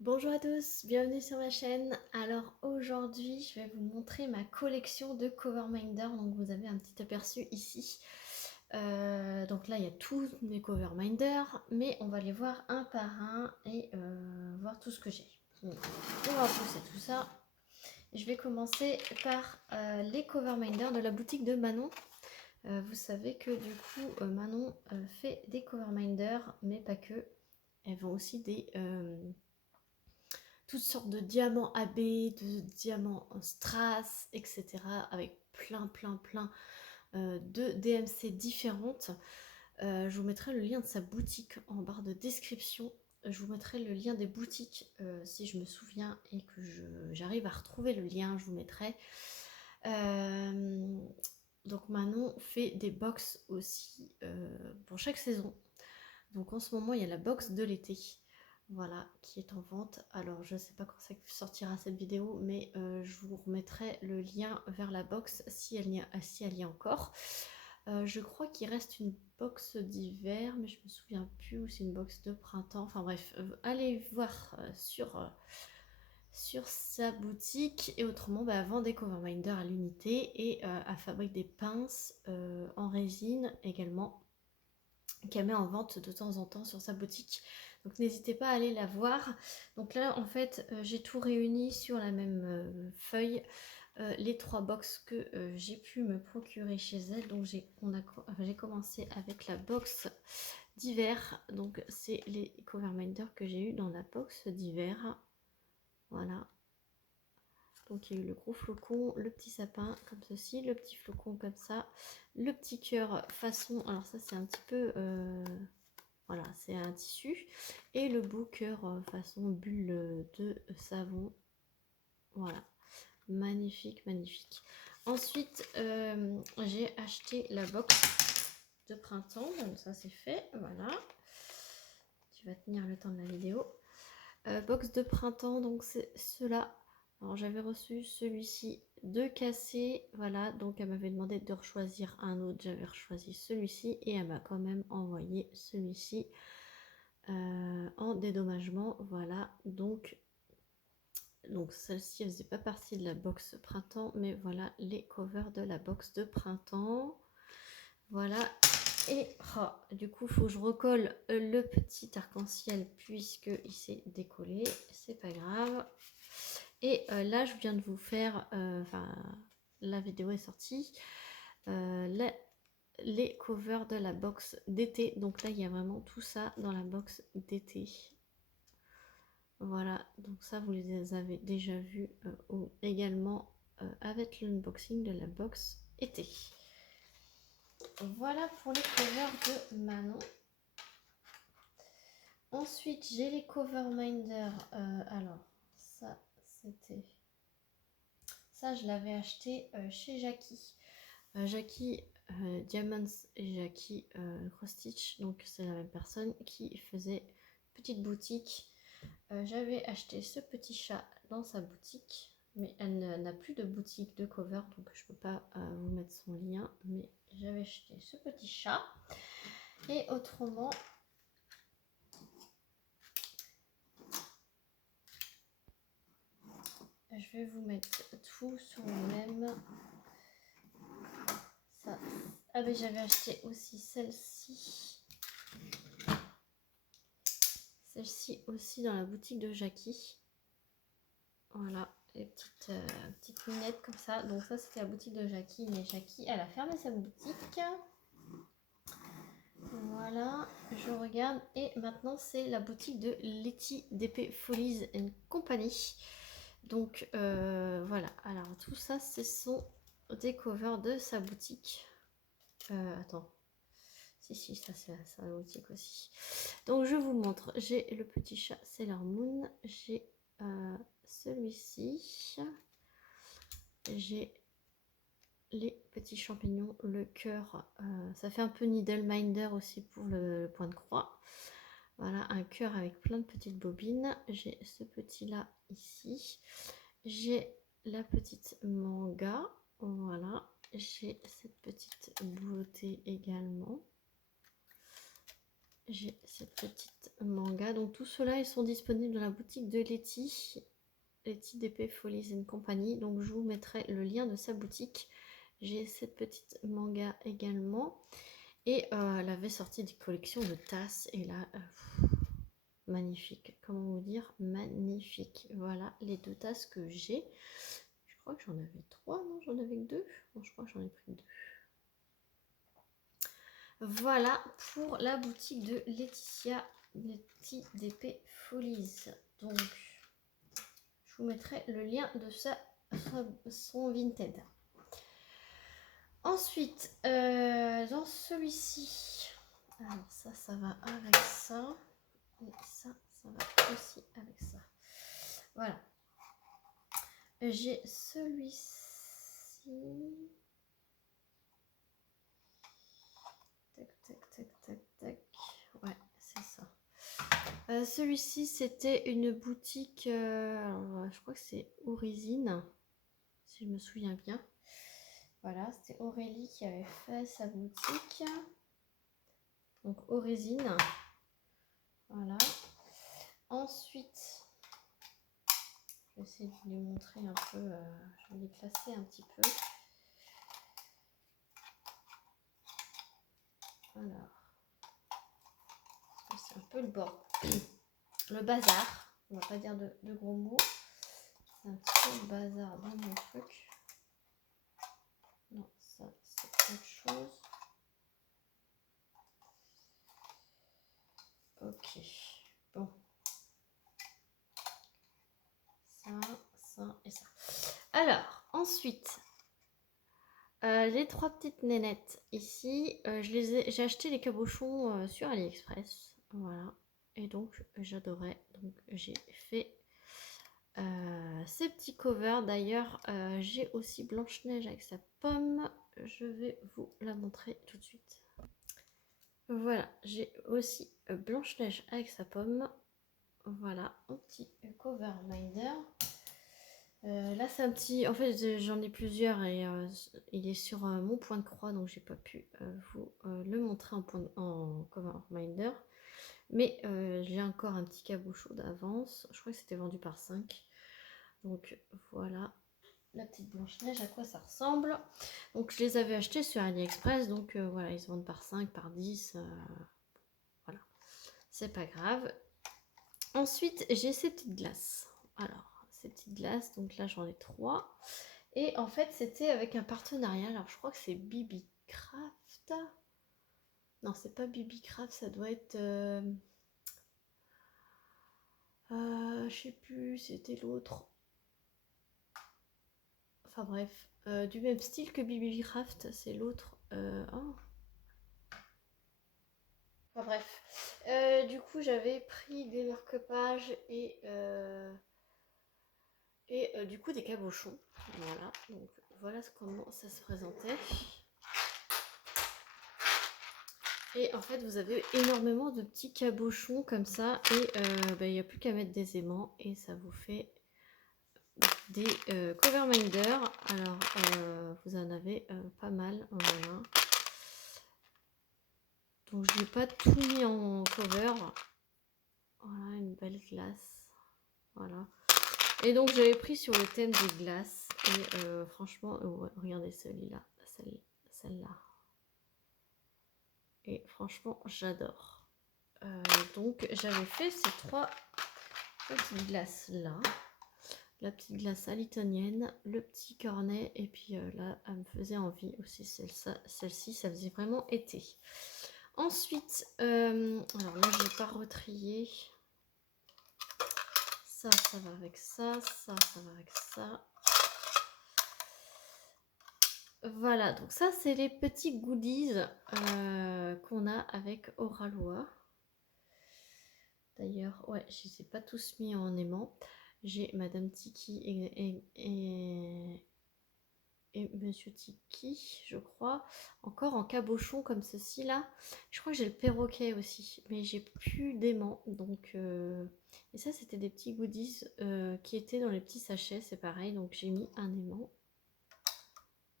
Bonjour à tous, bienvenue sur ma chaîne. Alors aujourd'hui je vais vous montrer ma collection de Coverminder. Donc vous avez un petit aperçu ici. Donc là il y a tous mes Coverminder, mais on va les voir un par un et voir tout ce que j'ai. Donc, on va pousser tout ça. Je vais commencer par les Coverminder de la boutique de Manon. Vous savez que du coup Manon fait des Coverminder, mais pas que. Elles vend aussi des toutes sortes de diamants AB, de diamants en strass, etc. avec plein de DMC différentes. Je vous mettrai le lien de sa boutique en barre de description. Je vous mettrai le lien des boutiques si je me souviens et que j'arrive à retrouver le lien, je vous mettrai. Donc Manon fait des box aussi pour chaque saison. Donc en ce moment il y a la box de l'été, voilà, qui est en vente. Alors je sais pas quand ça sortira cette vidéo, mais je vous remettrai le lien vers la box si elle y a encore. Je crois qu'il reste une box d'hiver, mais je me souviens plus, ou c'est une box de printemps. Enfin bref, allez voir sur sa boutique. Et autrement, elle vend des Coverminder à l'unité et elle fabrique des pinces en résine également, qu'elle met en vente de temps en temps sur sa boutique. Donc n'hésitez pas à aller la voir. Donc là en fait j'ai tout réuni sur la même feuille, les trois box que j'ai pu me procurer chez elle. Donc j'ai commencé avec la box d'hiver. Donc c'est les Coverminder que j'ai eu dans la box d'hiver. Voilà. Donc il y a eu le gros flocon, le petit sapin comme ceci, le petit flocon comme ça, le petit cœur façon, alors ça c'est un petit peu voilà, c'est un tissu, et le beau cœur façon bulle de savon. Voilà, magnifique, magnifique. Ensuite j'ai acheté la box de printemps, donc ça c'est fait. Voilà, tu vas tenir le temps de la vidéo. Box de printemps, donc c'est cela. Alors j'avais reçu celui-ci de cassé, voilà, donc elle m'avait demandé de choisir un autre, j'avais choisi celui-ci et elle m'a quand même envoyé celui-ci en dédommagement. Voilà, donc celle-ci elle faisait pas partie de la box printemps, mais voilà les covers de la box de printemps. Voilà. Et du coup, il faut que je recolle le petit arc-en-ciel puisque il s'est décollé. C'est pas grave. Et là, je viens de vous faire, la vidéo est sortie, les covers de la box d'été. Donc là, il y a vraiment tout ça dans la box d'été. Voilà, donc ça, vous les avez déjà vus ou également avec l'unboxing de la box été. Voilà pour les covers de Manon. Ensuite, j'ai les Coverminder. Alors, ça, c'était... Ça, je l'avais acheté chez Jackie. Jackie Diamonds et Jackie Cross Stitch. Donc, c'est la même personne qui faisait petite boutique. J'avais acheté ce petit chat dans sa boutique. Mais elle n'a plus de boutique de cover. Donc, je ne peux pas vous mettre son lien. Mais j'avais acheté ce petit chat. Et autrement... Je vais vous mettre tout sur le même. Ça. Ah mais j'avais acheté aussi celle-ci. Celle-ci aussi dans la boutique de Jackie. Voilà, les petites lunettes comme ça. Donc ça c'était la boutique de Jackie. Mais Jackie, elle a fermé sa boutique. Voilà, je regarde. Et maintenant c'est la boutique de Letty d'Épée Folies Company. Donc voilà, alors tout ça ce sont des covers de sa boutique. Attends, si, ça c'est la boutique aussi. Donc je vous montre, j'ai le petit chat Sailor Moon, j'ai celui-ci, j'ai les petits champignons, le cœur, ça fait un peu Needleminder aussi pour le point de croix. Voilà, un cœur avec plein de petites bobines. J'ai ce petit là ici. J'ai la petite manga. Voilà. J'ai cette petite beauté également. j'ai cette petite manga. Donc tout cela, ils sont disponibles dans la boutique de Letty d'épée Folies and Company. Donc je vous mettrai le lien de sa boutique. J'ai cette petite manga également. Et elle avait sorti des collections de tasses. Et là, magnifique. Comment vous dire? Magnifique. Voilà les 2 tasses que j'ai. Je crois que j'en avais 3, non? J'en avais que 2. Bon, je crois que j'en ai pris 2. Voilà pour la boutique de Laetitia Letty d'épée Folies. Donc, je vous mettrai le lien de son Vinted. Ensuite, dans celui-ci, alors ça va avec ça. Et ça va aussi avec ça. Voilà. J'ai celui-ci. Tac, tac, tac, tac, tac. Ouais, c'est ça. Celui-ci, c'était une boutique, alors, je crois que c'est Origine, si je me souviens bien. Voilà, c'était Aurélie qui avait fait sa boutique. Donc Origine. Voilà. Ensuite, je vais essayer de vous les montrer un peu. Je vais les classer un petit peu. Alors, c'est un peu le bazar. On va pas dire de gros mots. C'est un petit peu le bazar dans mon truc. Non, ça c'est autre chose. Ok. Bon. Ça et ça. Alors, ensuite, les 3 petites nénettes ici, j'ai acheté les cabochons sur AliExpress. Voilà. Et donc, j'adorais. Donc, j'ai fait ces petits covers. D'ailleurs, j'ai aussi Blanche-Neige avec sa pomme. Je vais vous la montrer tout de suite. Voilà, j'ai aussi Blanche-Neige avec sa pomme. Voilà, un petit cover minder. Là, c'est un petit. En fait, j'en ai plusieurs et il est sur mon point de croix, donc j'ai pas pu vous le montrer en cover minder. Mais j'ai encore un petit cabochon d'avance. Je crois que c'était vendu par 5. Donc voilà la petite Blanche-Neige, à quoi ça ressemble. Donc je les avais achetés sur AliExpress, donc voilà, ils se vendent par 5, par 10. Voilà, c'est pas grave. Ensuite, j'ai ces petites glaces. Alors, ces petites glaces, donc là j'en ai 3. Et en fait, c'était avec un partenariat. Alors, je crois que c'est Bibi Craft. Non, c'est pas Bibi Craft, ça doit être. Je sais plus, c'était l'autre. Enfin bref, du même style que Bibi Craft, c'est l'autre. Oh. Enfin bref. Du coup, j'avais pris des marque-pages et du coup des cabochons. Voilà, donc voilà comment ça se présentait. Et en fait, vous avez énormément de petits cabochons comme ça. Et il n'y a plus qu'à mettre des aimants. Et ça vous fait des cover minder. Alors, vous en avez pas mal. Voilà. Donc, je n'ai pas tout mis en cover. Voilà, une belle glace. Voilà. Et donc, j'avais pris sur le thème des glaces. Et franchement, regardez celui-là. Celle-là. Et franchement, j'adore. Donc j'avais fait ces 3 petites glaces là, la petite glace alitonienne, le petit cornet, et puis là elle me faisait envie aussi celle-ci, ça faisait vraiment été. Ensuite, alors là j'ai pas retrié, ça va avec ça va avec ça. Voilà, donc ça c'est les petits goodies qu'on a avec Oralois. D'ailleurs, ouais, je ne les ai pas tous mis en aimant. J'ai Madame Tiki et Monsieur Tiki, je crois. Encore en cabochon comme ceci là. Je crois que j'ai le perroquet aussi, mais j'ai plus d'aimant. Donc, et ça, c'était des petits goodies qui étaient dans les petits sachets, c'est pareil. Donc, j'ai mis un aimant.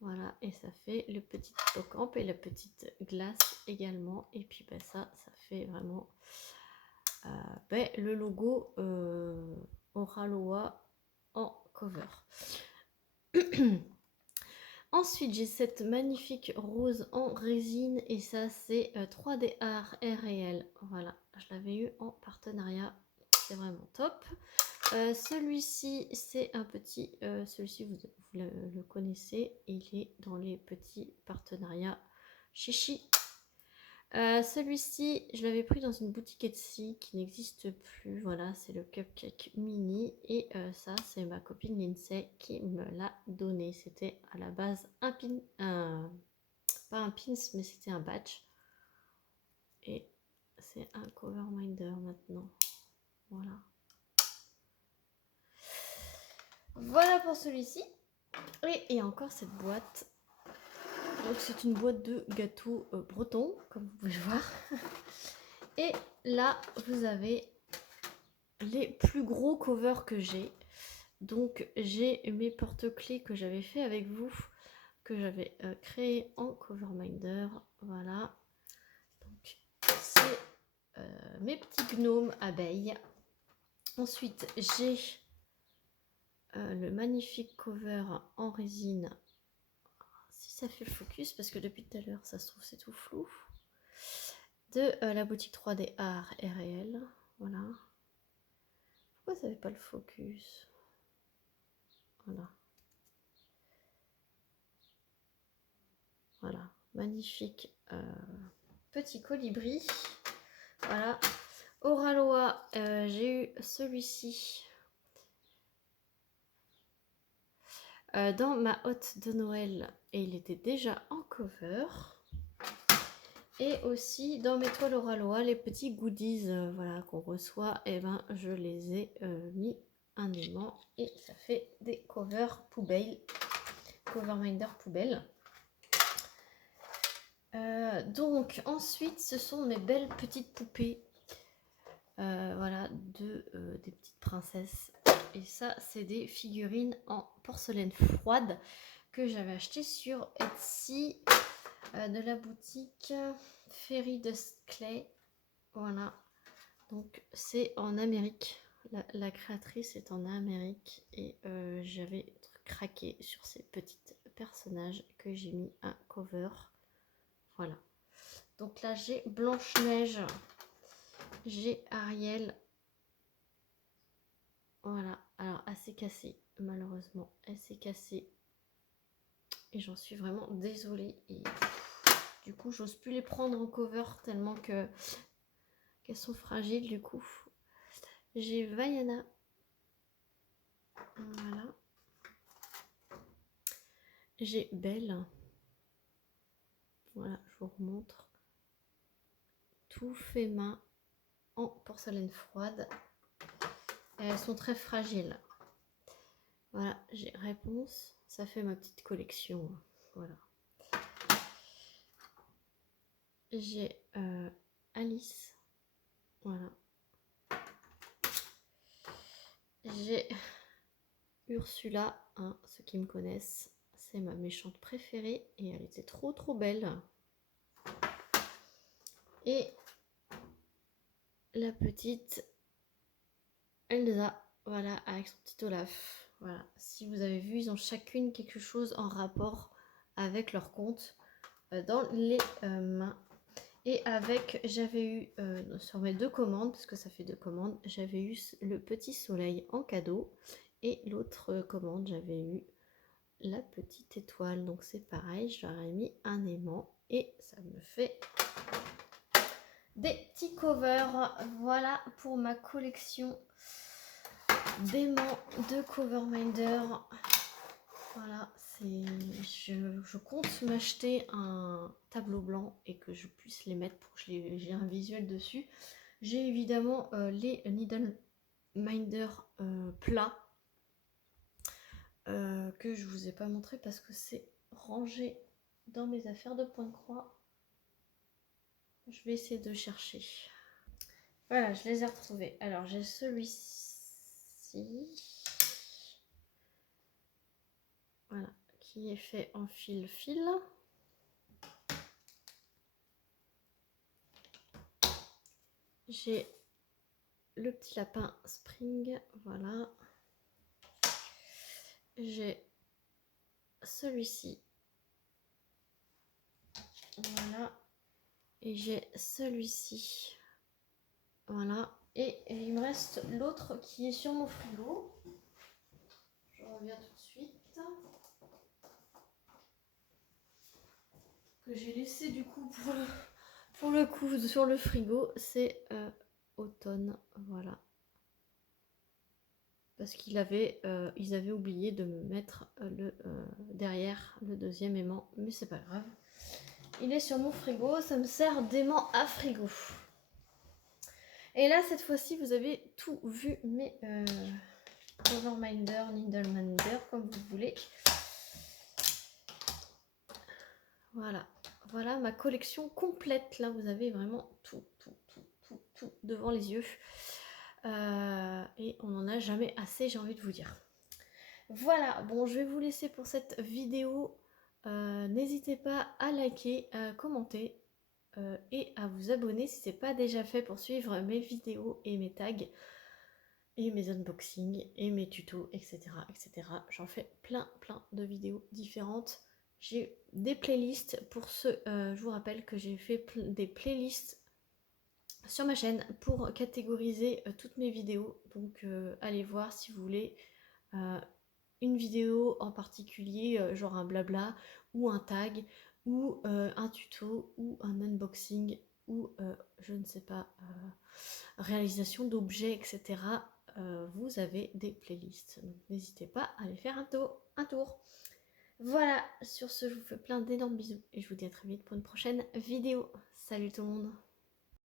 Voilà, et ça fait le petit hippocampe et la petite glace également. Et puis bah, ça fait vraiment le logo Oraloa en cover. Ensuite, j'ai cette magnifique rose en résine et ça, c'est 3D Art RL. Voilà, je l'avais eu en partenariat. C'est vraiment top. Celui-ci, c'est un petit... celui-ci, vous le connaissez. Il est dans les petits partenariats Chichi. Celui-ci, je l'avais pris dans une boutique Etsy qui n'existe plus. Voilà, c'est le Cupcake Mini. Et ça, c'est ma copine Lindsay qui me l'a donné. C'était à la base un pin... pas un pins, mais c'était un badge. Et c'est un cover minder maintenant. Voilà. Voilà pour celui-ci. Et encore cette boîte. Donc c'est une boîte de gâteaux bretons, comme vous pouvez voir. Et là, vous avez les plus gros covers que j'ai. Donc j'ai mes porte-clés que j'avais fait avec vous, que j'avais créé en Coverminder. Voilà. Donc c'est mes petits gnomes abeilles. Ensuite j'ai le magnifique cover en résine. Si ça fait le focus, parce que depuis tout à l'heure ça se trouve c'est tout flou. De la boutique 3D Art et Réel. Voilà. Pourquoi ça fait pas le focus? Voilà. Voilà. Magnifique petit colibri. Voilà. Oraloa, j'ai eu celui-ci dans ma hotte de Noël et il était déjà en cover. Et aussi dans mes toiles Oraloa, les petits goodies voilà, qu'on reçoit, et ben je les ai mis un aimant et ça fait des covers poubelles, cover minder poubelle. Donc ensuite ce sont mes belles petites poupées, voilà, des petites princesses. Et ça c'est des figurines en porcelaine froide que j'avais acheté sur Etsy de la boutique Fairy Dust Clay. Voilà, donc c'est en Amérique, la créatrice est en Amérique et j'avais craqué sur ces petits personnages que j'ai mis un cover. Voilà, donc là j'ai Blanche-Neige, j'ai Ariel. Voilà, alors elle s'est cassée, malheureusement elle s'est cassée et j'en suis vraiment désolée. Et du coup j'ose plus les prendre en cover tellement qu'elles sont fragiles. Du coup j'ai Vaiana. Voilà. J'ai Belle. Voilà, je vous remontre. Tout fait main en porcelaine froide. Et elles sont très fragiles. Voilà, j'ai Réponse. Ça fait ma petite collection. Voilà. J'ai Alice. Voilà. J'ai Ursula. Hein, ceux qui me connaissent, c'est ma méchante préférée. Et elle était trop trop belle. Et la petite Elsa. Voilà, avec son petit Olaf. Voilà, si vous avez vu, ils ont chacune quelque chose en rapport avec leur compte dans les mains. Et avec, j'avais eu, sur mes 2 commandes, parce que ça fait 2 commandes, j'avais eu le petit soleil en cadeau. Et l'autre commande, j'avais eu la petite étoile. Donc c'est pareil, je leur ai mis un aimant. Et ça me fait des petits covers. Voilà pour ma collection d'aimants de Coverminder. Voilà, je compte m'acheter un tableau blanc et que je puisse les mettre pour que j'ai un visuel dessus. J'ai évidemment les Needle Minder plats que je vous ai pas montré parce que c'est rangé dans mes affaires de point de croix. Je vais essayer de chercher. Voilà, je les ai retrouvés. Alors j'ai celui-ci. Voilà, qui est fait en fil-fil. J'ai le petit lapin Spring, voilà. J'ai celui-ci, voilà. Et j'ai celui-ci, voilà. Et il me reste l'autre qui est sur mon frigo. Je reviens tout de suite. Que j'ai laissé du coup pour le coup sur le frigo, c'est Automne, voilà. Parce ils avaient oublié de me mettre derrière le deuxième aimant, mais c'est pas grave. Il est sur mon frigo, ça me sert d'aimant à frigo. Et là, cette fois-ci, vous avez tout vu, mes Overminder, Needleminder, comme vous voulez. Voilà. Voilà ma collection complète. Là, vous avez vraiment tout devant les yeux. Et on n'en a jamais assez, j'ai envie de vous dire. Voilà, bon, je vais vous laisser pour cette vidéo. N'hésitez pas à liker, à commenter et à vous abonner si ce n'est pas déjà fait pour suivre mes vidéos et mes tags et mes unboxings et mes tutos, etc. etc. J'en fais plein de vidéos différentes. J'ai des playlists pour ceux, je vous rappelle que j'ai fait des playlists sur ma chaîne pour catégoriser toutes mes vidéos. Donc allez voir si vous voulez une vidéo en particulier, genre un blabla ou un tag ou un tuto ou un unboxing ou je ne sais pas, réalisation d'objets, etc. Vous avez des playlists. Donc n'hésitez pas à aller faire un tour. Voilà, sur ce, je vous fais plein d'énormes bisous et je vous dis à très vite pour une prochaine vidéo. Salut tout le monde!